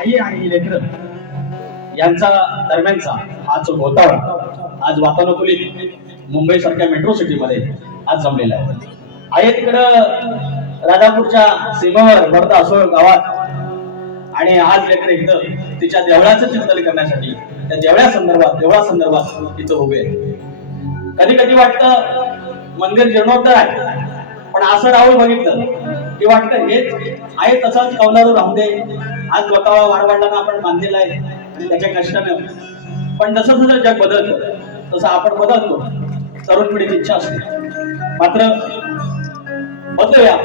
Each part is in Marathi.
आई आणि लेकरं यांचा दरम्यानचा हा जो घोटाळा आज वातानुकूलित मुंबई सारख्या मेट्रो सिटीमध्ये आज जमलेला आहे. आहे तिकडं राजापूरच्या सीमेवर वर्धा असोळ गावात आणि आज लेकरं इथं तिच्या देवळाचं चिंतन करण्यासाठी त्या देवळासंदर्भात इथं उभे आहे. कधी कधी वाटतं मंदिर जीर्णोद्धार आहे, पण असं राहुल बघितलं की वाटतं हेच आहे तसाच कौलारू राहू दे. आज गोतावळा वारवाडला आपण बांधलेला आहे आणि त्याच्या कष्टाने, पण जसं जसं जग बदलतं तसं आपण बदलतो. तरुण पिढीची इच्छा असते मात्र बदलूया.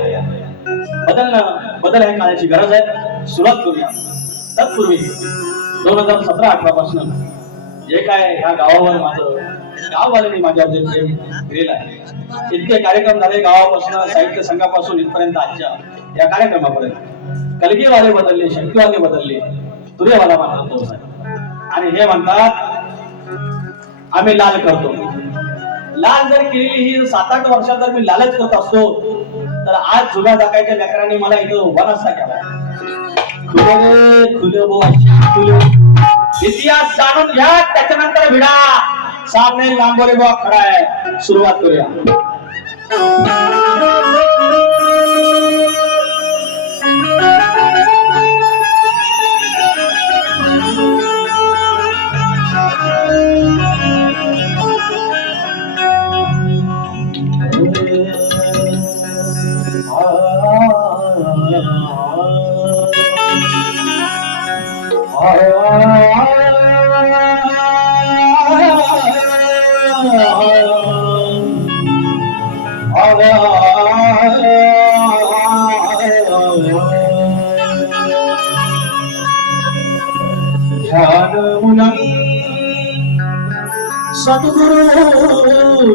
बदल ह्या काळाची गरज आहे. सुरुवात करूया. तत्पूर्वी 2017-18 पासून जे काय ह्या गावावर माझं गाववाल्यांनी माझ्यावर जे प्रेम केलेलं आहे, इतके कार्यक्रम झाले गावापासून साहित्य संघापासून इथपर्यंत आजच्या या कार्यक्रमापर्यंत. कलगीवाले बदलले, शंकीवाले बदलले, तुरेवाला मात्र तोच आहे. आणि हे म्हणतात आम्ही लाल करतो. लाल जर केलेली ही 7-8 वर्षात जर मी लालच करत असतो तर आज जुगा दाखायच्या लेकरांनी मला इथं उभा नसता केला. इतिहास जाणून घ्या, त्याच्यानंतर भिडा. सामने लांबोरे बुवा खडा आहे. सुरुवात करूया.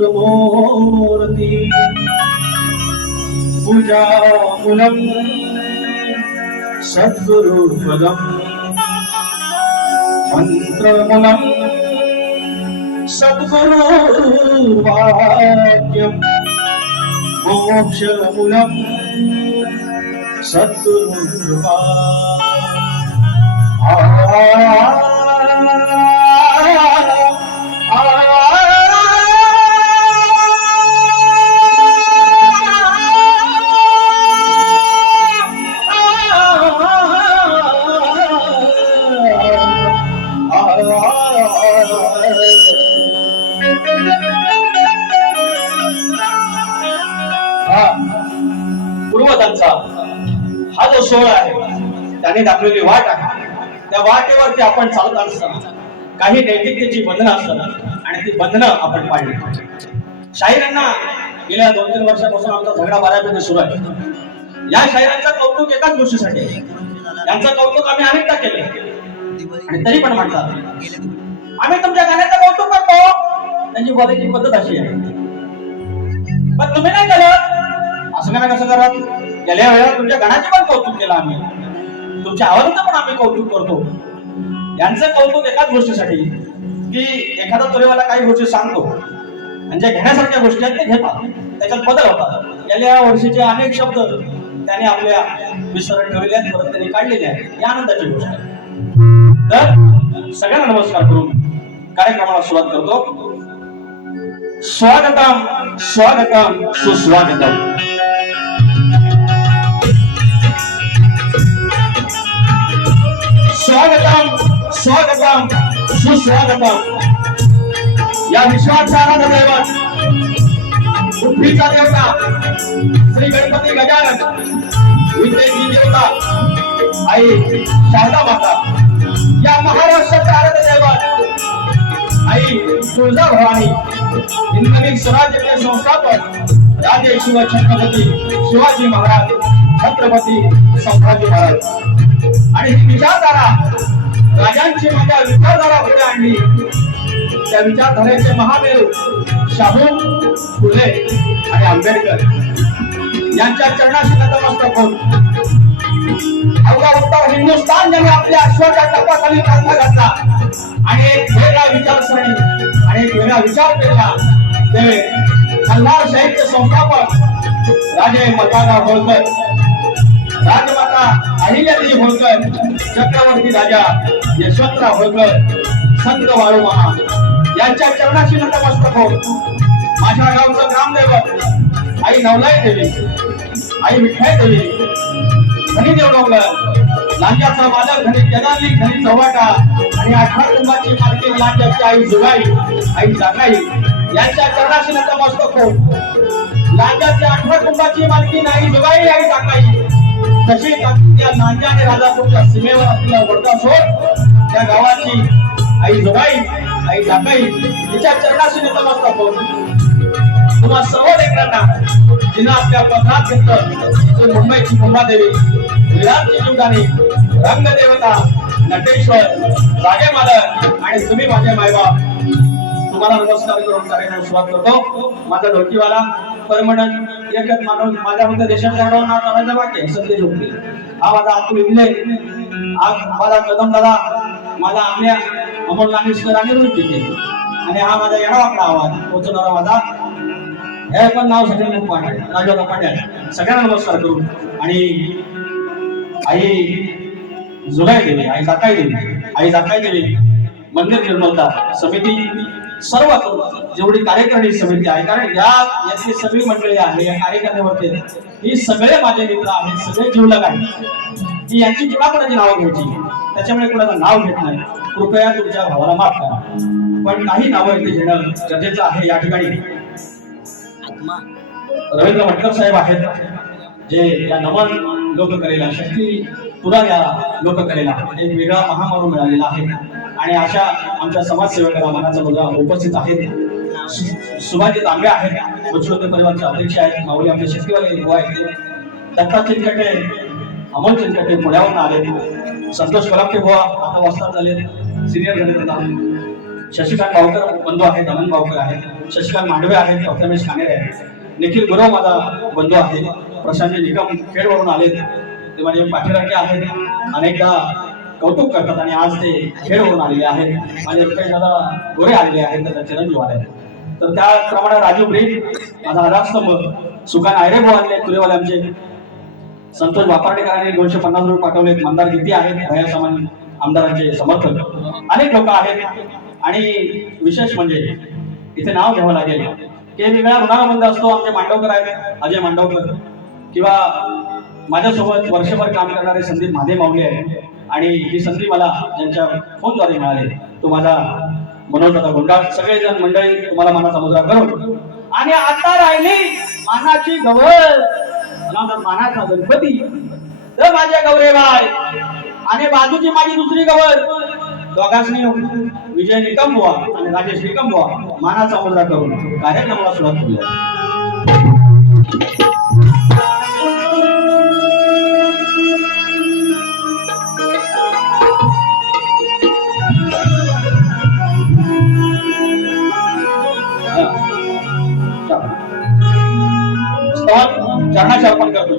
सद्गुरुर्मूर्ति पूजामूलं सद्गुरुपदं मन्त्रमूलं सद्गुरुवाक्यं मोक्षमूलं सद्गुरुकृपा. पूर्वजांचा हा जो सोहळा आहे त्याने दाखवलेली वाट आहे. त्या वाटेवरती आपण चालत असताना काही नैतिकतेची बंधनं असतात आणि ती बंधनं आपण पाळली. शाहिरांना गेल्या 2-3 वर्षापासून आमचा झगडा बऱ्यापैकी सुरू आहे. या शाहिरांचं कौतुक एकाच गोष्टीसाठी आहे. यांचं कौतुक आम्ही अनेकदा केले आणि तरी पण म्हणतात आम्ही तुमच्या गाण्याचं कौतुक करतो. त्यांची बोलायची पद्धत अशी आहे, पण तुम्ही नाही केलं असं काय कसं करत. गेल्या वेळेला तुमच्या गाण्याचे पण कौतुक केलं आम्ही, तुमच्या आवाजाचं पण आम्ही कौतुक करतो. यांचं कौतुक एकाच गोष्टीसाठी की एखादा तुरेवाला काही गोष्टी सांगतो म्हणजे घेण्यासारख्या गोष्टी आहेत ते घेतात, त्याच्यात बदल होतात. गेल्या वर्षीचे अनेक शब्द त्याने आपल्या विसरून ठेवलेले आहेत, परत त्यांनी काढलेले आहेत. ही आनंदाची गोष्ट आहे. तर सगळ्यांना नमस्कार करून कार्यक्रमाला सुरुवात करतो. स्वागतम स्वागतम सुस्वागतम. स्वागतम स्वागतम सुस्वागतम. या विश्वाचा आराध्य दैवत बुद्धीचा देवता श्री गणपती गजानन, विद्येची देवता आई शारदा माता, या महाराष्ट्राचा आराध्य दैवत आई तुळजाभवानी, हिंदवी स्वराज्याचे संस्थापक राजे शिव छत्रपती शिवाजी महाराज, छत्रपती संभाजी महाराज. आणि ही विचारधारा राजांची माझ्या विचारधारा पुढे आणली. त्या विचारधारेचे महामेरू शाहू, फुले आणि आंबेडकर यांच्या चरणाशी नतमस्तक होऊन अवघा उत्तर हिंदुस्थान ज्याने आपल्या अश्वाच्या टप्पाखाली कांदा घातला आणि एक वेगळा विचारसरणी आणि एक वेगळा विचार केला, ते मल्हार साहित्य संस्थापक राजे मल्हारराव होळकर, राजमाता अहिल्यादेवी होळकर, चक्रवर्ती राजा यशवंतराव होळकर, संत वाळूमामा यांच्या चरणाशी नतमस्तक होत माझ्या गावचं ग्रामदैवत आई नवलाई देवी, आई विठ्ठल देवी, धनी देवडोंगर, लांजाचा मालक धनी जनाली, धनी चव्हाटा आणि 18 कुंभाची मालकी लांजाची आई जुगाई, आई जागाई यांच्या चरणाशी नतमस्तक होत लांजाच्या 18 कुंभाची मालकी आई जुगाई, आई जागाई तशी त्या लांजा आणि राजापूरच्या सीमेवर असलेला वडदा सोड त्या गावाची आई जुगाई, आई जागाई हिच्या चरणाशी नतमस्तक होत तुम्हा सर्व लेकरांना जिनं आपल्या पदरात घेतलं मुंबईची मुंबादेवी, विराटची जीवदानी, रंगदेवता, नटेश्वर, रागे मालक आणि तुम्ही माझे मायबाप तुम्हाला नमस्कार करून कार्यक्रम सुरुवात करतो. माझा ढोलकीवाला परमनंट एकच माणूस माझ्यामध्ये देशाच्या नाव करायचं बाकी संदेश होते. हा माझा अतुल इंगले, आज माझा कदम दादा, माझा आम्या अमोल नागेशकर आणि रोहित टिके आणि हा माझा येणावाकडा आवाज पोहोचणारा माझा हे पण नाव सगळ्यांना पाठ आहे राजाला पाट्या सगळ्यांना नमस्कार करून आणि आई जुगाई देवी, आई जाकाई देवी, आई जाकाई देवी मंदिर निर्मलता समिती सर्व जेवढी कार्यकारिणी समिती आहे कारण यातली सगळी मंडळी आहे या कार्यक्रमावरती ही सगळे माझे मित्र आहेत, सगळे जीवलग आहेत की यांची कुणाकुणाची नावं घ्यायची त्याच्यामुळे कुणाचं नाव घेत नाही. कृपया तुमच्या भावाला माफ करा पण काही नावं इथे घेणं गरजेचं आहे. या ठिकाणी रवींद्र भटकर साहेब आहेत जे या नमन लोककलेला शक्ती पुरा या लोककलेला एक वेगळा महामारू मिळालेला आहे आणि अशा आमच्या समाजसेवकाला मनाचा मुलगा उपस्थित आहेत. सुभाजी तांबे आहेत, बचवते परिवारचे अध्यक्ष आहेत, माऊली आमचे शक्तीवाले युवा आहेत, दत्ता चिंचटे, अमोल चिंचटे पुण्यावरून आले, संतोष कलापटे बुवा आता वस्ताद झाले, सिनियर गणित, शशिकांत भावकर बंधू आहेत, अनंत भावकर आहेत, शशिकांत मांडवे आहेत, डॉक्टर कानेरे आहेत, निखिल गुरव माझा बंधू आहे, प्रशांत निकम खेडवरून आले ते माझे पाठीराखे आहेत, अनेकदा कौतुक करतात आणि आज ते खेडवरून आलेले आहेत. माझे रुपेश दादा गोरे आलेले आहेत, त्याचा चिरंजीव आहे. तर त्याप्रमाणे राजू ब्रेक माझा आधारस्तंभ, सुकान आयरे भाऊ आणले तुरेवाले आमचे, संतोष वापार्डेकरांनी 250 रुपये पाठवले, मंदार गीती आहेत, भया सामान्य आमदारांचे समर्थक, अनेक लोक आहेत आणि विशेष म्हणजे इथे नाव घ्यावं लागेल की वेगळ्या ऋणामध्ये असतो. आमचे मांडवकर आहेत, अजय मांडवकर किंवा माझ्यासोबत वर्षभर काम करणारे संदीप महादेव माऊली आहेत आणि ही संधी मला ज्यांच्या फोनद्वारे मिळाली तो माझा मनोज दादा गुंडा, सगळेजण मंडळी तुम्हाला मनाचा मुद्रा करून आणि आता राहिली मानाची गवर, मानाचा गणपती तर माझ्या गौरेबाई आणि बाजूची माझी दुसरी गवर दोघांनी विजय निकम बुवा आणि राजेश निकम बुवा मानाचा मुद्रा करून कार्यक्रमाला सुरुवात करूया. चरणाचे अर्पण करतो.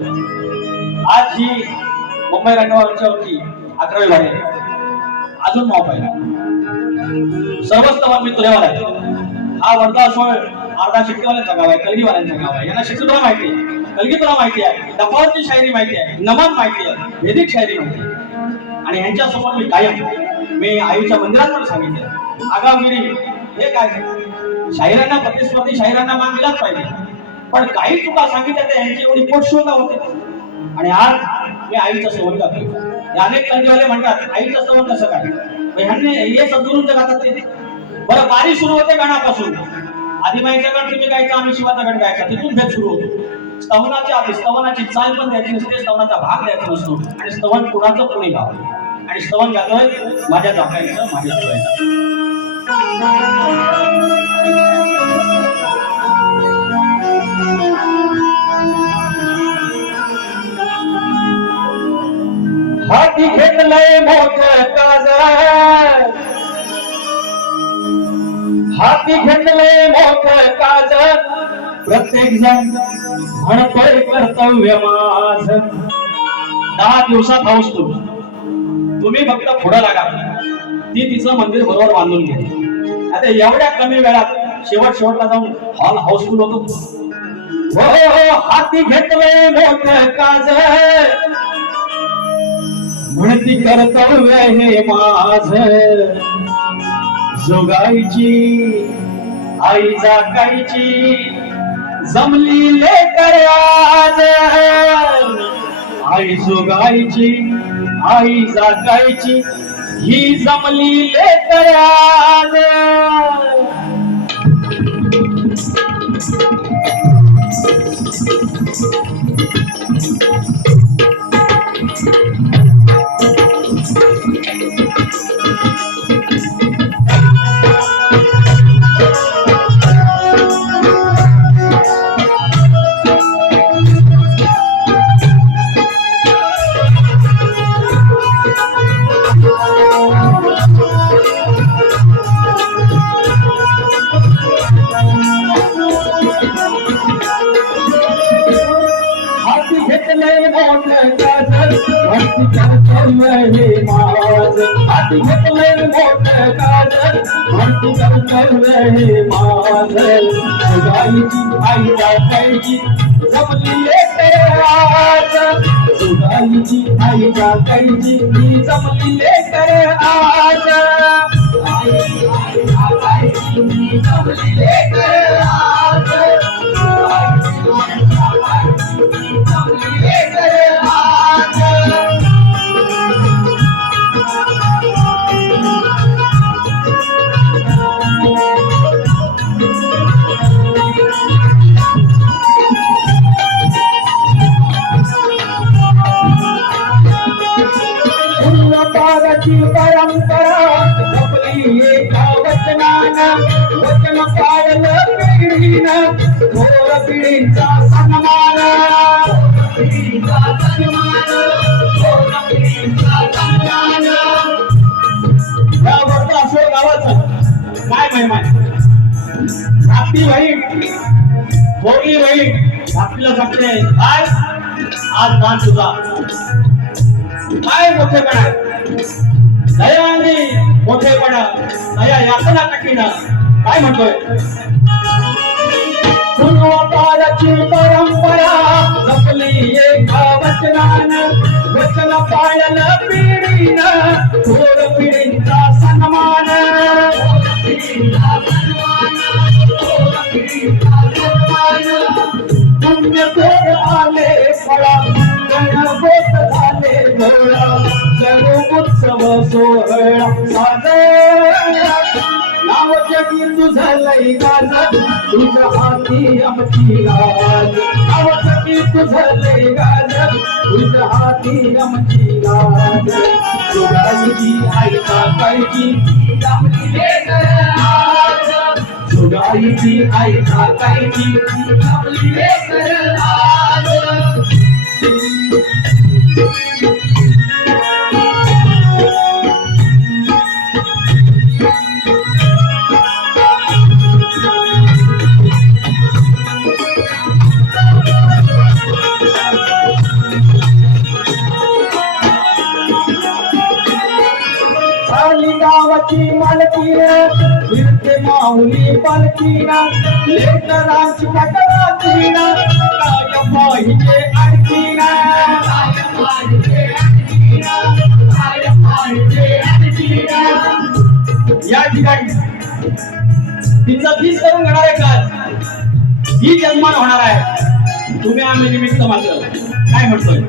आज ही मुंबई रंगमंचावरती 11वी वारी अजून माफ आहे. सर्व स्तवन मी तुरेवाला आहे. हा वर्धा सोळ अर्धा शिट्टीवाल्यांचा गाव आहे, कलगीवाल्यांचा गाव आहे. यांना शिट्टी तुला माहिती आहे, कलगी तुला माहिती आहे, डफावरची शायरी माहिती आहे, नमन माहिती आहे, वेदिक शायरी माहिती आहे आणि यांच्यासमोर मी कायम मी आईच्या मंदिरात पण सांगितलं आगावगिरी हे काय शाहिरांना प्रतिस्पर्धी शाहिरांना मान दिलाच पाहिजे पण काही चुका सांगितल्या त्या यांची एवढी पोटशोधा होते आणि आज मी आईचं सेवन करतो. अनेक कलगीवाले म्हणतात आईचं सेवन कसं काय ह्यांनी हे सद्गुरूंचं गातात ते बरं. बारी सुरू होते गाण्यापासून आदिमाईचा गण तुम्ही गायचा आम्ही शिवाचा गण गायचा तिथून भेद सुरू होतो. स्तवनाच्या आधी स्तवनाची चाल पण द्यायची नसते, स्तवनाचा भाग द्यायचा नसतो आणि स्तवन कुणाचं कोणी गाव आणि स्तवन गातोय माझ्या जाकायचं माझ्या शिवायचं. हाती घेतलंय मोठं काज, हाती घेतलंय मोठं काज, प्रत्येक जण म्हणतोय कर्तव्य माझ. 10 दिवसात हाऊस तुम्ही फक्त पुढं लागा, ती तिचं मंदिर बरोबर बांधून घे. आता एवढ्या कमी वेळात शेवटला जाऊन हॉल हाऊसफुल होतो. हो हाती घेतलंय मोठं काज, म्हणती कर्तव्य हे माझ जोगायची आई जागायची जमली लेकर आज आई जोगायची आई जागायची ही जमली लेकर आज घेतलंय मोठं काजल भक्ती कर्तव्य हे माझ हाती घेतलंय मोठं काजल भक्ती कर्तव्य हे माझ सुगाईची आई जागायची जमली लेकर आज सुगाईची आई जागायची ही जमली लेकर आज आई जागायची ही जमली लेकर आज परंपरा जपली एका वचनानं वचन पाळलं पिढीनं थोर पिढींचा सन्मान या वर्ग असो गावाचं काय महिमा आपली बहीण थोरली बहीण आपल्याला सांगते काय आज दान तुझा काय मोठेपणा दयाने मोठेपणा दया यातना कठीण काय म्हणतोय पुनवापाराची परंपरा जपली एका वचनानं वचन पाळलं पिढीनं थोर पिढींचा सन्मान पुण्य थोर आले फळा गणगोत झाले घोळा जणू उत्सव सोहळा साजरा नाव जगी तुझं लय गाजत तुझ्या हाती आमची लाज नाव जगी तुझं लय गाजत तुझ्या हाती आमची लाज सुगाईची आई जागायची जमली लेकर आज सुगाईची आई जागायची जमली लेकर आज गावाची मालकीन फिरते माहुली पालकीना लेकरांची पटरातीन काय पाहिजे आणखीना या ठिकाणी तिचा तीच करून घेणार आहे का ही जन्मान होणार आहे तुम्ही आम्ही निमित्त मात्र काय म्हणतोय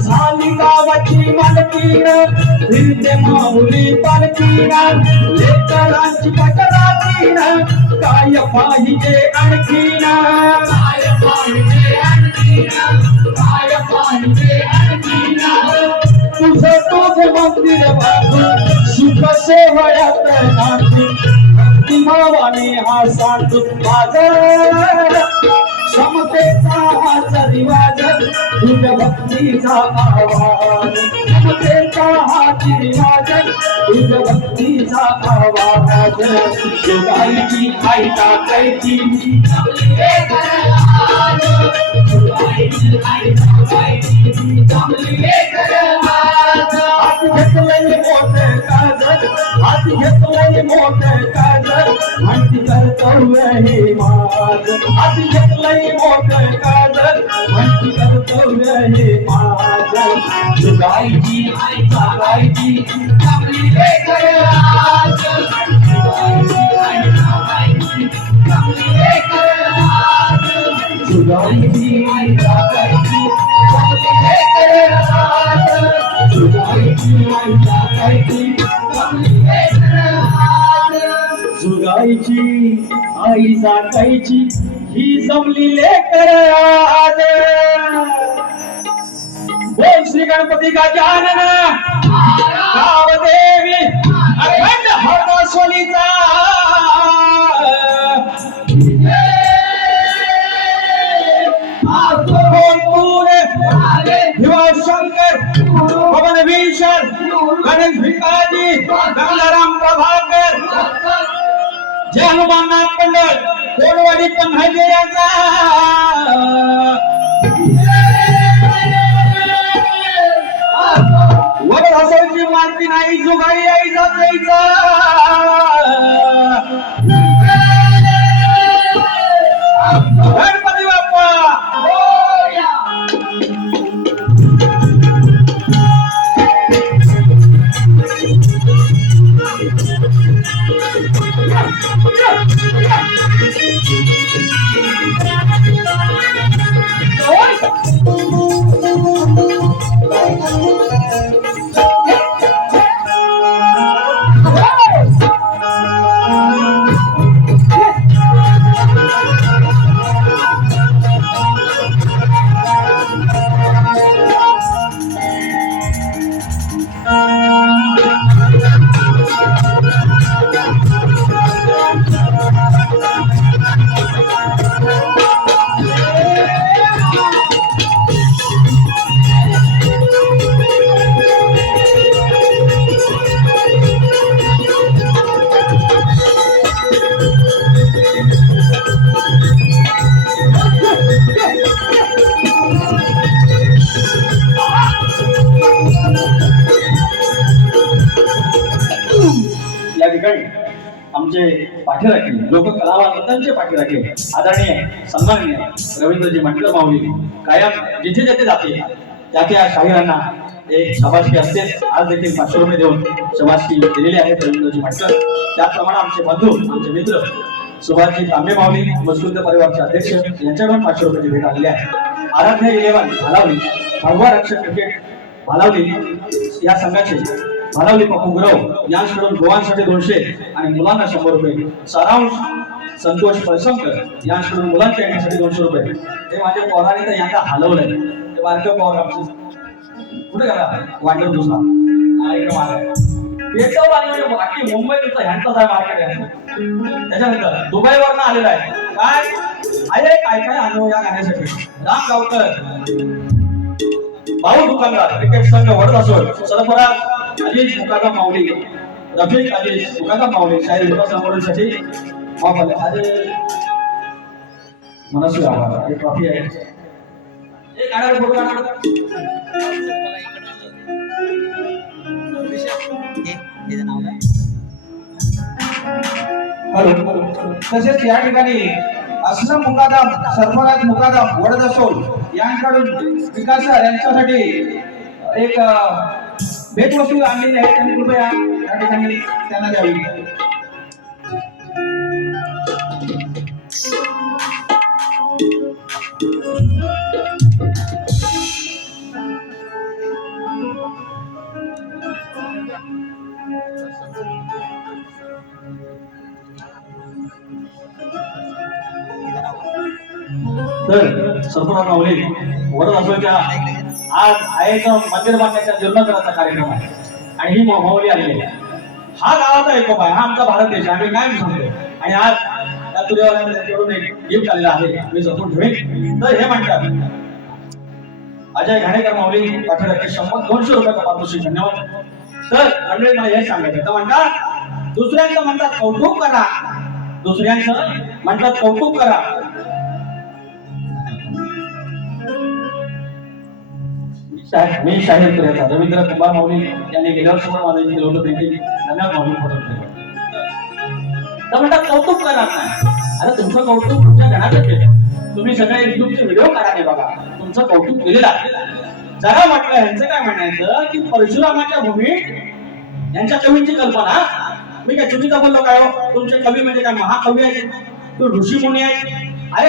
झाली गावाची मालकीन फिरते माहुली पालकीन लेकरांची पटरातीन काय पाहिजे आणखीन काय पाहिजे आणखीन काय पाहिजे आणखीन तुझं तुझ मंदिर बाजू सुख सोहळ्यात नांदी भक्ती भावाने हा सांगतो माझा समतेचा हाच रिवाज तुझ्या भक्तीचा आवाज समतेचा हाच रिवाज तुझ्या भक्तीचा आवाज जोगाईची आई टाकायची जमली लेकर आज जोगाईची आई टाकायची जमली लेकर आज घेतलंय मोठं काजल, हाती घेतलंय मोठं काजल, म्हणती कर्तव्य हे माझं. हाती घेतलंय मोठं काजल, म्हणती कर्तव्य हे माझं. जुगायची आई जागायची चांगली लेकर आज, जुगायची आई जागायची चांगली लेकर आज, जुगायची आई जागायची चांगली लेकर आज, जुगायची आई जागायची चांगली लेकर आज. जुगायची आई जागायची ही जमली लेकर आज. बोल श्री गणपती गजानन गावदेवी अखंड हरदासोलीचा शंकर पवन भीषण गणेश भिकाजी गंगाराम प्रभाकर जय हनुमान नाथ पंडित कोणवाडी पन्हाळे यांचा वडील हसवची मानती नाही जुगाई आई जायचा. गणपती बाप्पा आमचे पाठीराखे लोक कलावंतांचे पाठीराखे आदरणीय सन्माननीय रवींद्रजी मंडळ माऊली कायम जिथे जिथे जाते त्या त्या शाहिरांना एक शाबासकी असतेच. आज देखील 500 रुपये देऊन शाबासकी दिलेली आहे रवींद्रजी मंडळ. त्याचप्रमाणे आमचे बंधू आमचे मित्र सुभाषजी तांबे माऊली मजकुंद परिवारचे अध्यक्ष यांच्याकडून 500 रुपयाची भेट आलेली आहे. आराध्य 11 भालावली भगवा रक्षक क्रिकेट भालावली या संघाचे भालावली पप्पू गुरव यांच्याकडून गोवांसाठी 200 आणि मुलांना 100 रुपये. सारांश संतोष पळसमकर यांच्याकडून मुलांच्या येण्यासाठी 200 रुपये. हे माझ्या पोराने तर यांना हलवलंय. ते बारकं पोर आमचं कुठे गेला वाटलं दुसरा इकडे मागे पेटव आणि बाकी मुंबईत ह्यांचाच आहे मार्केट आहे. त्याच्यानंतर दुबईवरनं आलेला आहे. काय आहे काय काय आणू या गाण्यासाठी राम गावकर भाऊ दुकानदार क्रिकेट संघ वडदासोल सरफराज अजीज मुकादम माऊली रफिक अजीज मुकादम माऊली शाहीर विकासासाठी वापरले. अरे मनस्वी आभार. एक ट्रॉफी आहे. एक गाण्यावर फोटो काढा. तसेच या ठिकाणी असलम मुकादम सरफराज मुकादम वडदसोल यांच्याकडून विकास यांच्यासाठी एक भेटवस्तू आणलेली आहे. त्यांनी कृपया या ठिकाणी त्यांना द्यावी. तर सरफराज माऊली वडदासोलच्या आज आईचं मंदिर बांधण्याचा जीर्णोद्धाराचा कार्यक्रम आहे आणि ही माऊली आलेली आहे. हा गावाचा एकोप आहे. हा आमचा भारत देश आम्ही काय सांगतो. आणि आज त्या तुरेवाल्यांना त्यांच्याकडून एक गिफ्ट आलेला आहे मी जपून ठेवेन. तर हे म्हणतात अजय घाणेकर माऊली पाठीराखे 200 रुपयाचा पारितोषिक. धन्यवाद. तर मंडळी मला हे सांगायचं तर म्हणतात दुसऱ्यांचं म्हणतात कौतुक करा. दुसऱ्यांचं म्हणतात कौतुक करा. मी शाहीर प्रियता रवींद्र कुमार माऊली यांनी गेल्या वर्षी पण माझं केलं होतं पेंटिंग धन्यवाद माऊली फोटो तर म्हणतात कौतुक करणार नाही. अरे तुमचं कौतुक तुमच्या गणाचं केलं. तुम्ही सगळे युट्यूबचे व्हिडिओ काढा नाही बघा, तुमचं कौतुक केलेलं आहे. जरा म्हटलं ह्यांचं काय म्हणायचं की परशुरामाच्या भूमीत यांच्या कवींची कल्पना. मी काय चुकीचं बोललो काय हो? तुमचे कवी म्हणजे काय महाकवी आहेत, तो ऋषी मुनी आहेत. अरे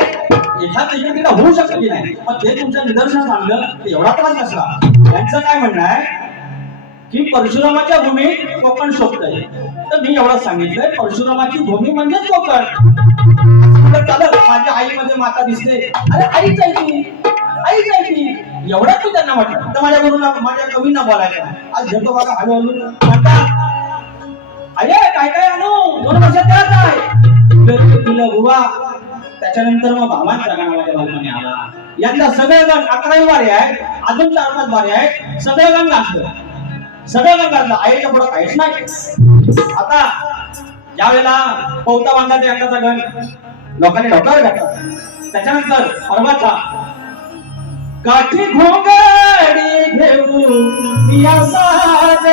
एखाद तिकडे होऊ शकत की नाही, पण ते तुमच्या निदर्शनास आणलं तर एवढा त्रास नसला. यांचं काय म्हणणं आहे की परशुरामाच्या भूमीत कोकण शोभतंय. तर मी एवढं सांगितलंय परशुरामाची भूमी म्हणजेच कोकण. चालत माझ्या आईमध्ये माता दिसते, अरे आईच आहे ती, आईच आहे ती, एवढंच मी त्यांना म्हटलं. तर माझ्या गुरुना माझ्या कवींना बोलायचं आज घेतो बघा हळूहळू म्हणतात अरे काय काय आणू 2 वर्षात त्याच आहे तुला बुवा. त्याच्यानंतर मग भावांचा गाणं माझ्या बालपणी आला. यंदा सगळे गाण 11 वारे आहेत, अजून 4-5 वारे आहेत, सगळे गाण गाजलं, सगळं गाण गाजलं. आईच्या पुढं काहीच नाही. आता ज्यावेळेला पौता बांधायचा यंदाचा गण लोकांनी डोक्यावर घातला. त्याच्यानंतर परवाचा काठी घोंगडी घेऊ या साज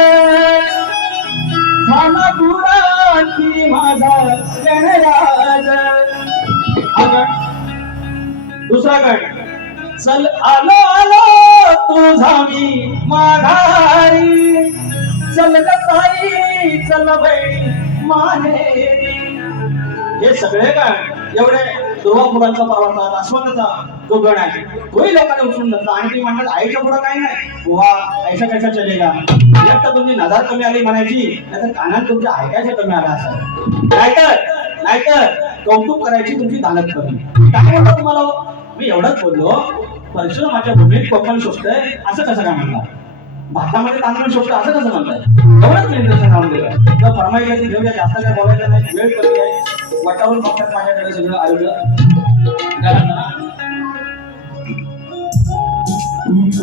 झाला गुरांची माझा गणराज. दुसरा गण चल आलो आलो तुझा मी माघारी चल ग ताई चल बहिणी माहेरी. हे सगळे गण एवढे दुर्वापुरांचा पर्वताचा अश्वंतचा जो गण आहे तोही लोकांना उचलून धरला. आणि ते म्हणतात आईच्या पुढं काही नाही वा ऐसा कैसा चलेगा. एक तर तुमची नजर कमी आली म्हणायची, नाहीतर कानात तुमच्या ऐकायचं कमी आला असं. नाहीतर कौतुक करायची तुमची दानत कमी. काय म्हणतो तुम्हाला? मी एवढंच बोललो परशुरामाच्या भूमीत कोकण शोभतंय असं कसं काय म्हणतात, भारतामध्ये तांदूळ शोभतं असं कसं म्हणतात. एवढंच मी निदर्शन आणून दिलं. तर फरमाईची घेऊया, जास्त काय बोलायचं नाही, वेळ कमी आहे. वटावरून बघतात माझ्याकडे सगळं आयोजन.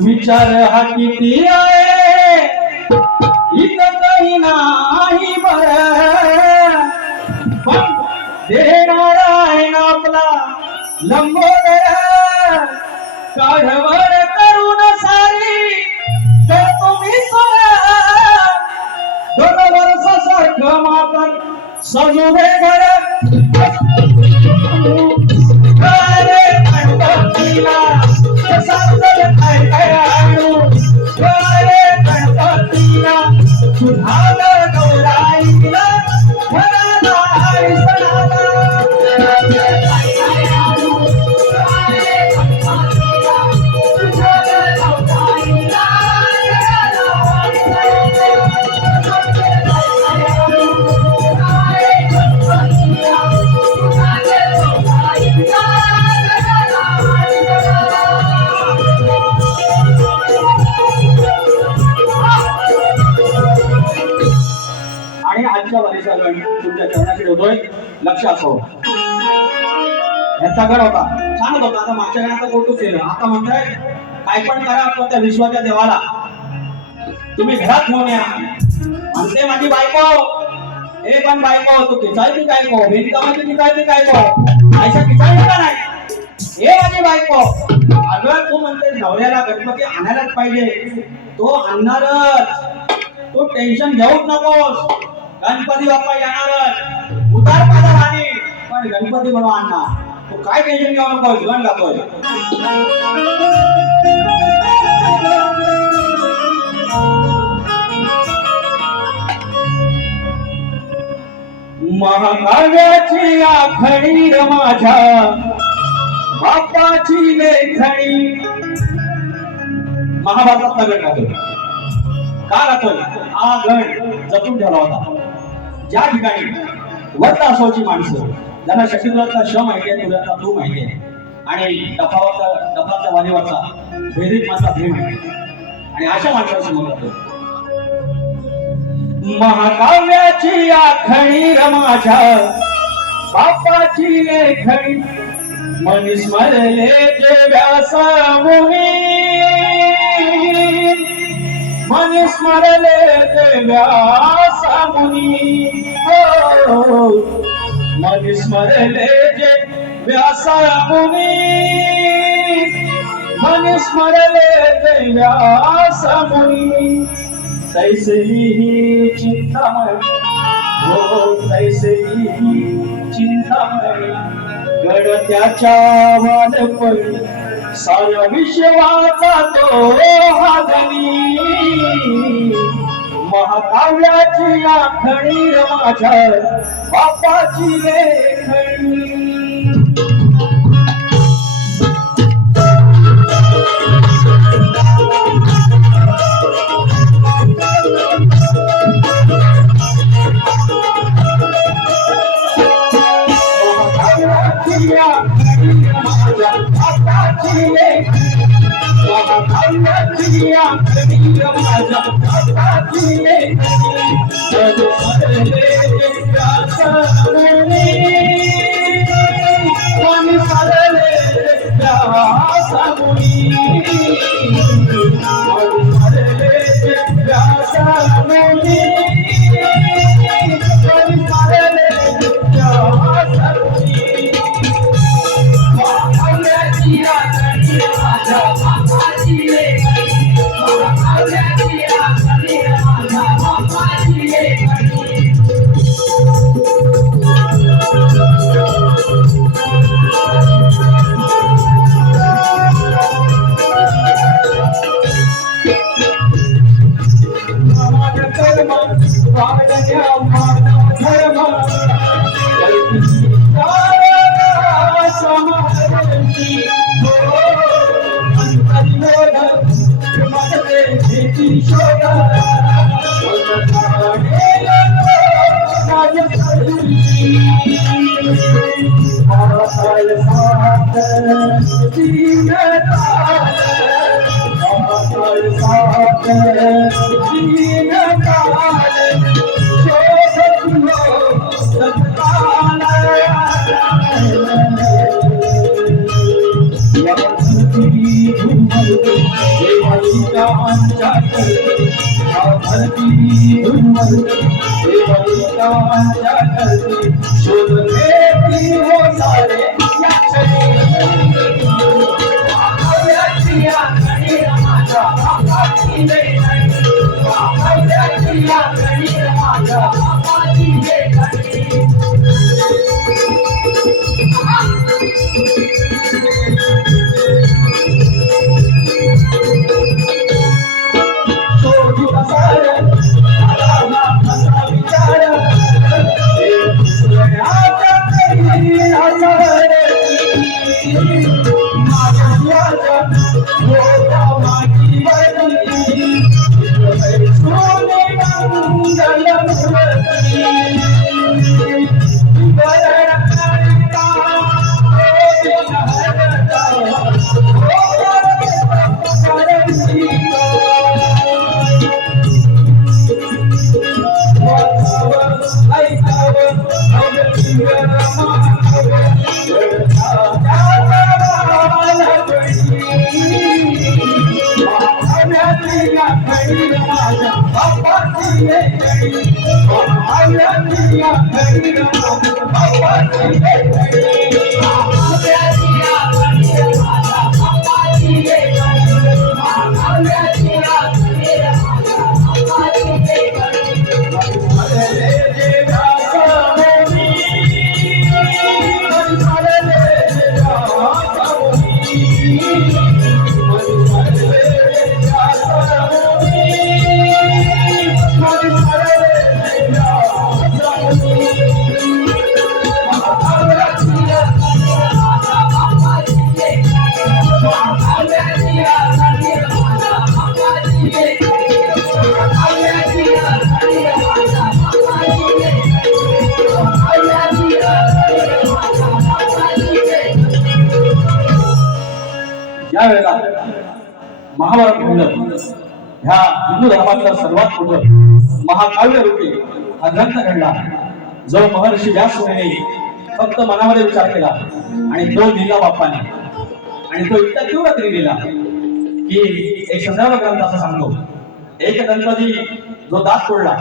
विचार हा किती आहे इथं काही नाही बरं, पण देणार आहे ना आपला लंबोदर. काढवड करून सारी तर तुम्ही दोन वर्षासारखं मातर सजू दे घर. गणपतीला काय काय आणू गणपतीला सुधार गौराईला तुमच्या चरणाकडे होतोय. लक्ष असावं. याचा गड होता छानच होता. आता मागच्या गणाचं कौतुक केलं. आता म्हणताय काय पण करा आपण त्या विश्वाच्या देवाला तुम्ही घरात घेऊन या. म्हणते माझी बायको हे पण बायको तू किचायची काय को भेट कामाची किचायची काय को ऐसा किचायचं का नाही. हे माझी बायको. अगं तू म्हणते नवऱ्याला गणपती आणायलाच पाहिजे, तो आणणारच, तू टेन्शन घेऊच नकोस. गणपती बाप्पा येणारच, उतार पादार आणि पण गणपती म्हणून आणणार. तू काय टेन्शन घेऊ नकोस, गण गातोय. महाकाव्याची आखणी माझ्या बाप्पाची लेखणी. महाभारतातला गण गातोय. का गातोय? हा गण जपून ठेवला होता. ज्या ठिकाणी वर्त असोची माणसं ज्यांना शशीधराचा श माहिती आहे, तुझ्याचा तू माहिती आहे, आणि डफाचा वाणीवरचा भेदीत माझा भे माहिती आहे, आणि अशा माणसासमोर जातो. महाकाव्याची आखणी माझ्या बापाची लेखणी मनी स्मरले जे व्यासा मुनी. मनी स्मरले जे व्यासा मुनी. मनी स्मरले जे व्यासा मुनी. मन स्मरले ते व्यासमुनी तैसे ही चिंतामय हो तैसे ही चिंतामय गडत्याच्या वानपळी साऱ्या विश्वाचा तो हा धनी महाकाव्याची आखणी माझ्या बापाची लेखणी या वेळेला महाभारत घडलं. ह्या हिंदू धर्मातला सर्वात मोठं महाकाव्य रूपी हा ग्रंथ घडला, जो महर्षी व्यास मुनीने फक्त मनामध्ये विचार केला आणि तो लिहिला बाप्पाने. आणि तो इतका तीव्र तरी लिहिला की एक संदर्भ ग्रंथ असं सांगतो, एक दंतजी जो दात तोडला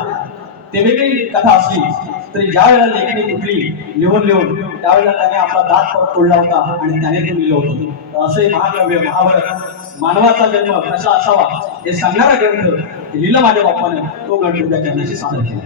ते वेगळी कथा असली तरी ज्या वेळेला लेखणी कुठली लिहून त्यावेळेला त्याने आपला दात परत तोडला होता आणि त्याने तो लिहिलं होतं. तर असे महाकाव्य महाभारत मानवाचा जन्म कसा असावा हे सांगणारा ग्रंथ लिहिलं माझ्या बाप्पाने. तो ग्रंथ उद्या करण्याची सादर केला.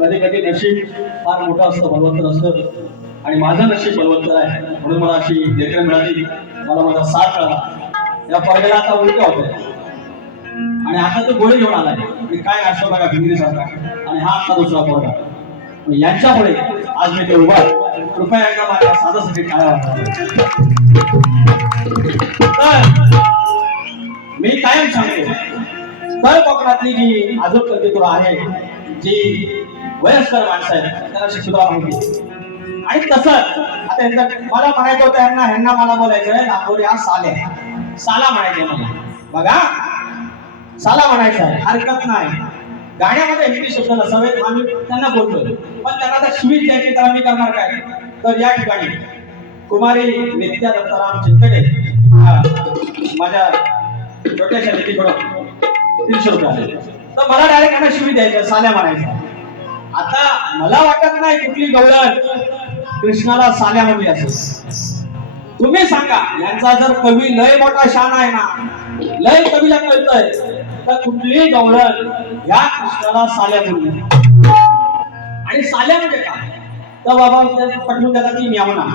कधी कधी नशीब फार मोठं असतं, बलवंतर असतं. आणि माझं नशीब बलवंतर आहे म्हणून मला अशी लेकरं मिळाली, मला माझा साथ मिळाला. या पोरग्याला आता उलट्या होत्या आणि आता तो गोळी घेऊन आलाय. मी काय नाश्ता बघा भिंगरी सारखा आणि हा आता दुसरा पोरगा. यांच्यामुळे आज मी ते उभा. कृपया एकदा माझ्या साधासाठी काय तर मी कायम सांगतो, तळ कोकणातली जी आजूक कल्पितुर आहे, जी वयस्कर माणसं आहेत त्यांना शिक्षुदा माहिती. आणि तसं आता मला म्हणायचं होतं ह्यांना मला बोलायचं नागोरी हा साले साला म्हणायचं मला. बघा साला म्हणायचं आहे, हरकत नाही. गाण्यामध्ये हिंदी शब्द नसावेत आम्ही त्यांना बोलतोय, पण त्यांना आता शिवीच द्यायची तर आम्ही करणार काय. तर या ठिकाणी कुमारी नित्या दत्ताराम चिंतडे माझ्या छोट्याशा निधीकडून 300 रुपये आले. तर मला डायरेक्ट त्यांना शिवी द्यायचं, साल्या म्हणायचं. आता मला वाटत नाही कुठली गवळण कृष्णाला साल्या म्हणली असेल. तुम्ही सांगा, यांचा जर कवी लय मोठा शान आहे ना, लय कवीला कळतंय, तर कुठली गवळण या कृष्णाला साल्या म्हणली. आणि साल्या म्हणजे काय, तर बाबा पटवून देतात की म्यावणा.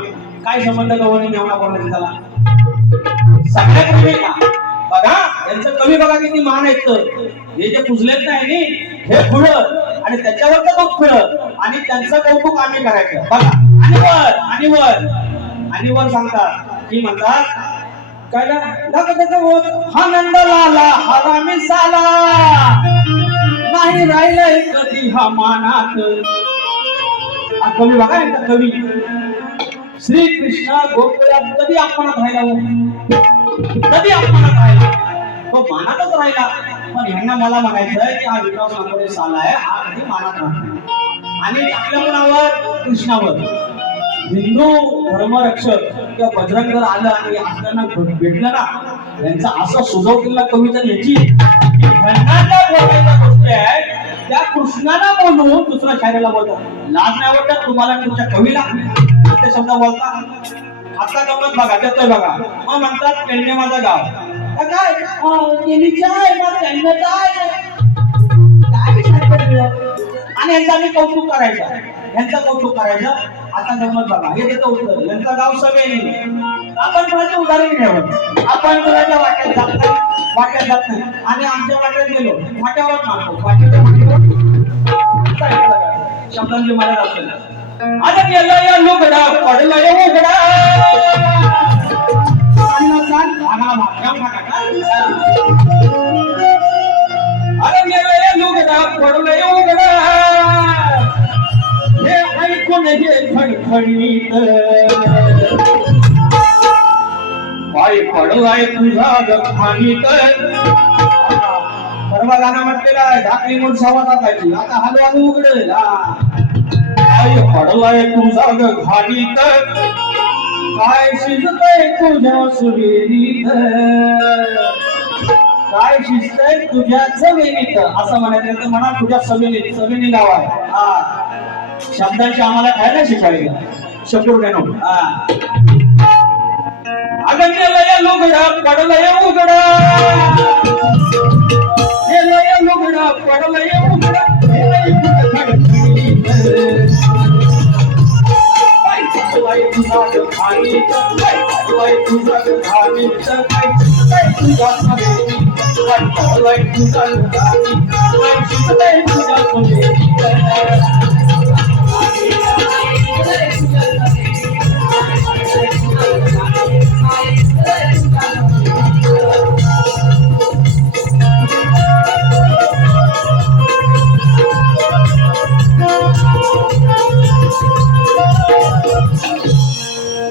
काय संबंध गवळणी म्यावणा बोलण्याचा त्याला सगळ्यात कमी का. बघा यांचं कवी बघा किती मान आहेत. हे जे पुजलेत नाही हे पुढं आणि त्याच्यावरचं तो पुढं आणि त्यांचं कौतुक आम्ही करायचं. बघा आणि वर सांगतात की म्हणतात काय हा नंद लाला हा रामी साला नाही राहिलंय कधी हा मानात. हा कवी बघा यांचा कवी. श्री कृष्ण गोकुळात कधी अपमानात राहिला, कधी अपमानात राहिला, तो मानातच राहिला. पण ह्यांना मला म्हणायचं की हा विकास नागोरे साला आहे, हा कधी मानात राहतो. आणि आपल्या मुलावर कृष्णावर हिंदू धर्मरक्षक किंवा बजरंग जर आलं आणि असताना भेटलं ना, यांचा असं सुजव केला कविता याची की ह्यांना ज्या बोलायच्या गोष्टी आहेत त्या कृष्णाला बोलून दुसऱ्या शायराला बोलतात. लाज नाही वाटत तुम्हाला तुमच्या कवीला ते शब्द बोलता. आता गमत बघा, देतोय बघा. मग म्हणतात पेडणे माझं गाव, काय आणि यांचा आम्ही कौतुक करायचं, यांचं कौतुक करायचं. आता गमत बघा, हे देतो उत्तर. यांचं गाव सगळे आपण कोणाचे उदाहरण घ्यावं. आपण कोणाच्या वाट्यात जात नाही आणि आमच्या वाट्यात गेलो वाट्यावर मारतो. शब्दांची मर्यादा असेल. आता गेलं या लुगडा पडलं या उघडा अरे गेलं या लुगडा पडलं या उघडा हे ऐकून हे खणखणीत पाय पडलाय तुझा गखानीत. परवा गाणं म्हटलेला झाकली म्हणून सावा टाकायची, आता हलवाला उघडला. पाय पडलाय तुझा गखानीत काय शिजतय तुझ्या सुरेरीत. काय शिस्त आहे तुझ्या जमिनीत असं म्हणायचं तर म्हणा तुझ्या समिनीत समिनी नाव आहे हा शब्दांची आम्हाला काय नाही शिकवायला शब्द हा अगंजलय लुगडा पडलय उघडा हे लय लुगडा पडलय उघडा हे लय तुझा खाली तुझा खाली तुझा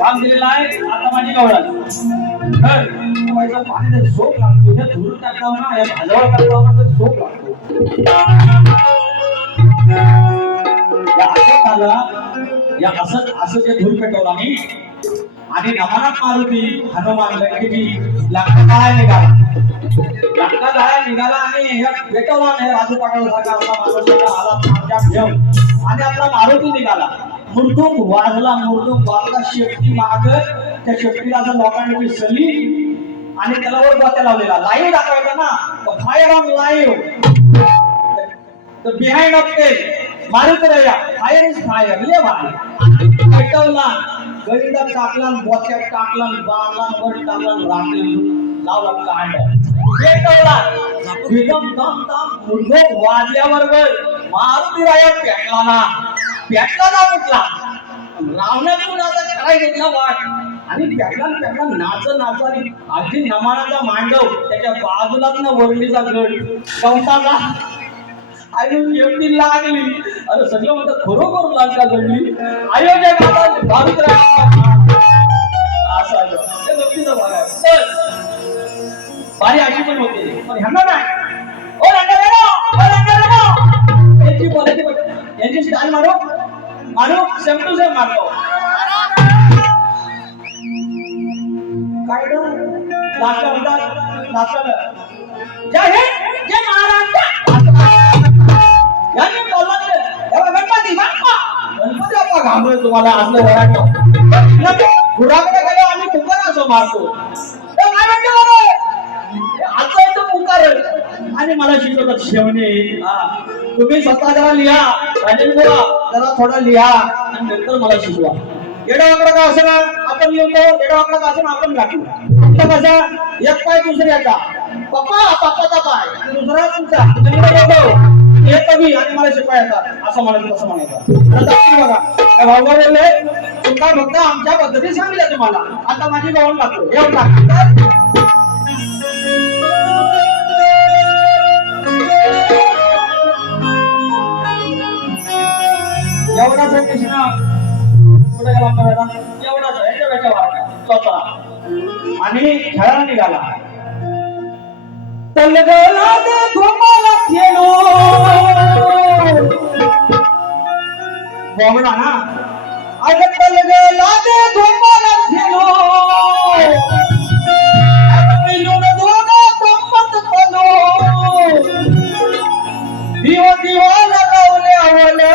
काम दिलेला आहे आता माझी गवळण पाणी झोप लागतो या धूर टाकावं ना या भाजवळ टाकावं ना तर झोप लागतो या असं झालं या असं जे धूर पेटवलं आम्ही आणि नमानात मारुती हनुमान लंकेची लंका काय निघाला आणि या पेटवला नाही राजू पाटाला सारखा आपला माणूस आला आमच्या घेऊन आणि आपला मारुती निघाला मुर्दूक वाजला शेपटी माग त्या शेपटीला असं लोकांनी विसरली आणि त्याला वर गोत्या लावलेला लाईव्ह दाखवायचा ना फायर ऑन लाईव्ह तर बिहाइंड ऑफ ते मारुती राजा फायर इज फायर ले भाई पेटवला गळीला टाकला बोत्यात टाकला बांधला वर टाकला राखला लावला कांड पेटवला एकदम दम दम मुर्दूक वाजल्यावर मारुती राजा पेटला ना कुठला रावणातून आता काय घेतला वाट आणि पेटला नाच आणि अगदी नमानाचा मांडव त्याच्या बाजूलाच ना वरलीचा गड कवताचा आणि एवढी लागली अरे सगळं म्हणतात खरोखर लागला घडली आयोजक आता भाविक असं आलं ते गमतीचा भाग आहे बारी अशी पण होते पण ह्यांना नाही ओ यांची बोलायची यांची स्टाईल मारू सेम टू सेम मारतो काय नाचला म्हणतात नाचलं जय हिंद जय महाराष्ट्र यांनी बोलला गणपती बाप्पा घाबरतो तुम्हाला असलं वराट गुराकडे गेलो आम्ही कुकर असं मारतो काय म्हणतो आता येतो पुकार आणि मला शिकवतात शेवणे तुम्ही स्वतः जरा लिहा राजेंद्र जरा थोडा लिहा आणि नंतर मला शिकवा येडा वाकडा का असं ना आपण लिहितो येडा वाकडा का असं ना आपण टाकू तुमचा कसा एक पाय दुसऱ्याचा पप्पाचा पाय आणि दुसरा तुमचा हे कवी आणि मला शिकवायचा असं म्हणायचं तसं म्हणायचं बघा त्या भाऊबा बोलले तुमचा फक्त आमच्या पद्धती सांगितल्या तुम्हाला आता माझी गाऊन टाकतो एवढं टाकतो एवढाच आहे कृष्णा कुठे गेला आपला एवढाच आहे याच्या स्वतः आणि खेळायला निघाला तलगला दे गोपाला खेळो बोमडा ना अग तलगला दे गोपाला खेळो मिलून दोना तंपत तलो दिवा दिवा लगावले आवले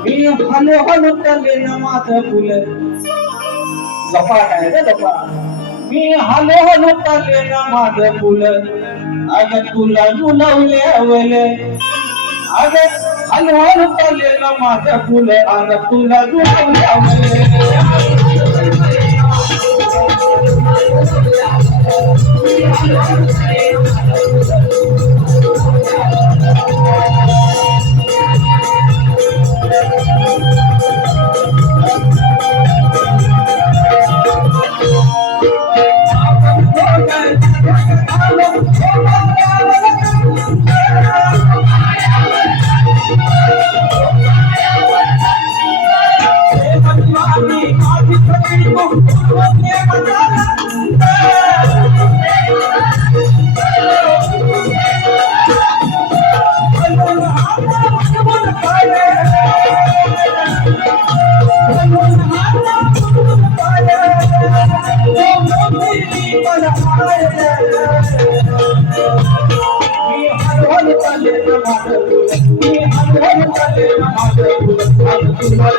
मी हलो हलो तले नमात फुल जपाट आहे रे जपाट मी हलो हलो तले नमात फुल अग तुला मुलवले आवले अग हलो हलो तले नमात फुल अग तुला मुलवले आवले मला मी हरवून चालले ना माझं मी हरवून चालले ना माझं आज तुला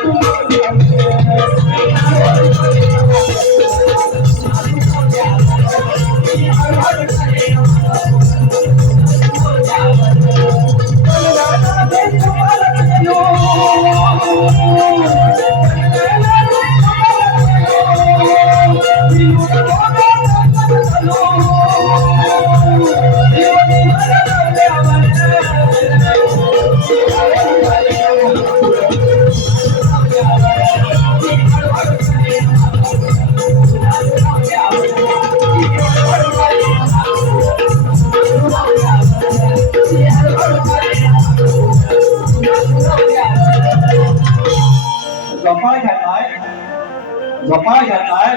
झोपाळ घालताय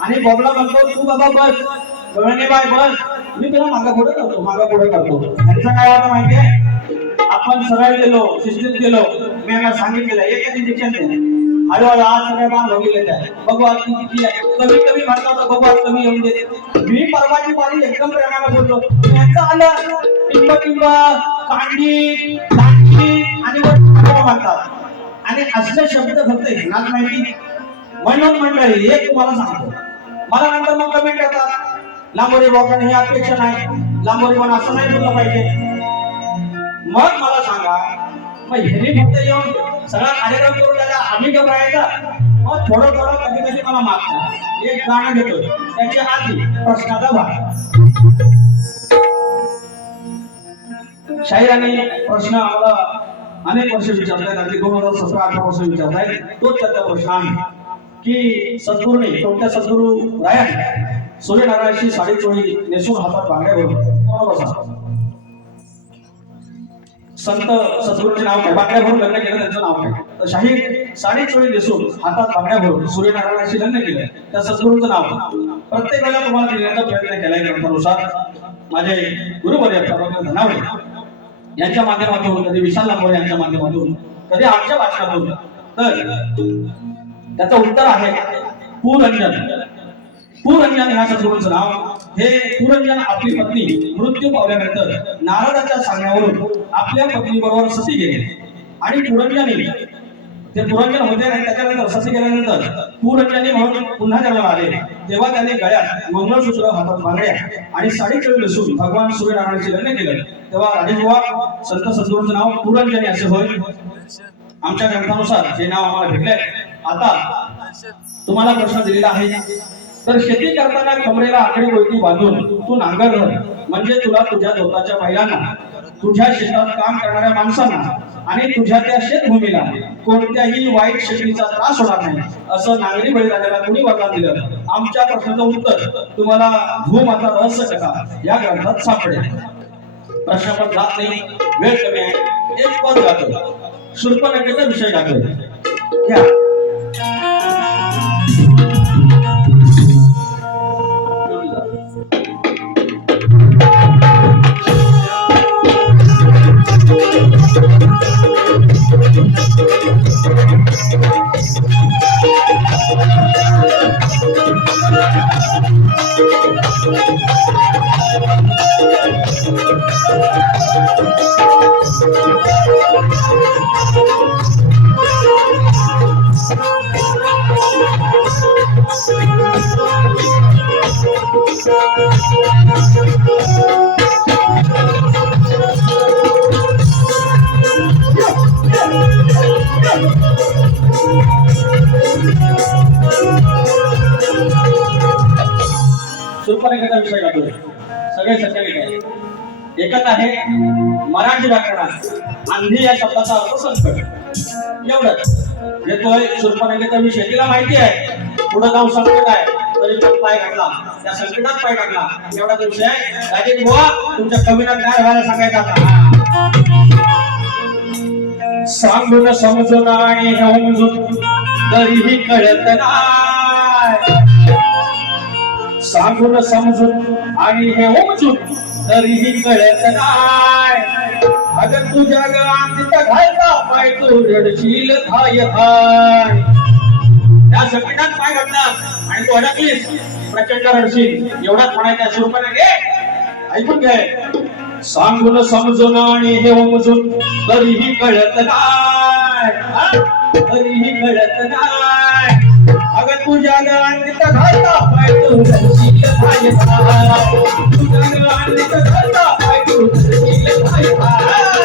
आणि बबला म्हणतो तू बाबा बस गवळणी बाय बस मी तुला मागा पुढे करतो यांचं काय होतं माहितीये आपण सरळ गेलो शिस्तीत गेलो मी यांना सांगितलेलं एकच इंजेक्शन दे हळूहळू आज सगळ्या बांध होईल आहे बघू आज किती कमी कमी म्हणता होता बघू आज कमी येऊन दे मी परवाची पारी एकदम प्रेमाने बोलतो यांचं आलं टिंब कांडी कांडी आणि म्हणतात आणि असले शब्द फक्त हेनाच माहिती म्हणून मंडळी एक तुम्हाला सांगतो मला नंतर मग कमेंट करतात लांबोरी बोकाने ही अपेक्षा नाही लांबोरी पण असं नाही बोललं पाहिजे मग मला सांगा मग ह्यांनी फक्त येऊन सगळा कार्यक्रम करून त्याला आम्ही घबरायचा मग थोडं कधी कधी मला मागतात एक गाणं घेतो त्याच्या आधी प्रश्नाचा भाग शाहिराने प्रश्न आम्हाला अनेक वर्ष विचारतायत अगदी 2017-18 वर्ष विचारतायत तोच त्याचा प्रश्न आहे की सद्गुरूने कोणत्या सद्गुरू रायाने सूर्यनारायणची साडी चोळी नेसून हातात बांगड्या भरून संत सद्गुरूचे नाव काय बांगड्या भरून लग्न केलं त्यांचं नाव काय तर शाहीर साडी चोळी नेसून हातात बांगड्या भरून सूर्यनारायणाशी लग्न केलं त्या सद्गुरूचं नाव प्रत्येक वेळेला तुम्हाला देण्याचा प्रयत्न केलाय ग्रंथानुसार माझे गुरुवर्य धनावडे यांच्या माध्यमातून कधी विशाल लांबोळे यांच्या माध्यमातून कधी आमच्या भाषणातून तर त्याचं उत्तर आहे पुरंजन ह्या सद्गुरूंचं नाव हे पुरंजन आपली पत्नी मृत्यू पावल्यानंतर नारदाच्या सांगण्यावरून आपल्या पत्नीबरोबर सती गेले आणि ते पुरंजन होते आणि त्याच्यानंतर सती गेल्यानंतर पुरंजनी म्हणून पुन्हा जन्माला आले तेव्हा त्यांनी गळ्यात मंगळसूत्र हातात बांगड्या आणि साडी चोळी नेसून भगवान सूर्यनारायणाचे लग्न केलं तेव्हा राजेशबुवा संत सद्गुरूंचं नाव पुरंजनी असे होय आमच्या ग्रंथानुसार जे नाव आम्हाला भेटलंय आता तुम्हाला प्रश्न दिलेला आहे तर शेती करताना कमरेला आकडे गोळती बांधून तू नांगर म्हणजे तुला तुझ्या स्वतःच्या महिलांना तुझ्या शेतात काम करणाऱ्या माणसांना आणि तुझ्या त्या शेतभूमीला कोणत्याही वाईट शेतीचा त्रास होणार नाही असं नांगरी बळीराजाला कुणी वरदान दिलं आमच्या प्रश्नाचं उत्तर तुम्हाला भूमाता रहस्य कथा या ग्रंथात सापडेल प्रश्न पण जात नाही वेळ कमी आहे एक पद गातो शूर्पणखेचा विषय गातो घ्या शूर्पणखेचा विषय गातो सगळे सत्य एकच आहे मराठी व्याकरणात आंधी या शब्दाचा अर्थ संकट एवढंच येतोय शूर्पणखेचा विषय तिला माहिती आहे पुढे जाऊन संकट आहे तरी पण पाय घातला त्या संकटात पाय टाकला एवढाच विषय राजेश बुवा तुमच्या कविता काय व्हायला सांगायचा आता सांगून समजून आणि समजून तरीही कळत नाही सांगून समजून आणि हे उमजून तरीही कळत नाही अगं तुझ्या गांधीचा घालता पाय तू रडशील थाय थाय त्या सकिनात पाय घातला आणि तू अडकलीस प्रचंड रडशील. एवढाच म्हणायचा सुरूपणे घे ऐकून घे. सांगून समजून आणि हे उमजून तरीही कळत नाही, हा? तरीही कळत नाही. अगं तुझ्या गांडीत घालता पाय तू रडशील पाय पाय. तुझ्या गांडीत घालता पाय तू रडशील पाय पाय.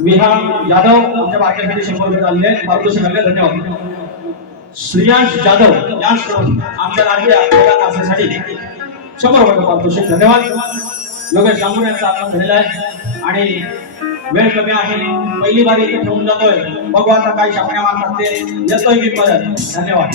विहान जाधव आमच्या बारक्यासाठी 100 रुपये चालले पारितोषिक आले. धन्यवाद. श्रेयांश जाधव यांच्याकडून आमच्या लाडक्या तासासाठी 100 रुपये पारितोषिक. धन्यवाद. योगेश जांभूळ यांचा आगमन झालेला आहे आणि वेळ कमी आहे. पहिली बारी इथे ठेवून जातोय. बघू आता काय शापण्या मारतात ते. येतोय की परत. धन्यवाद.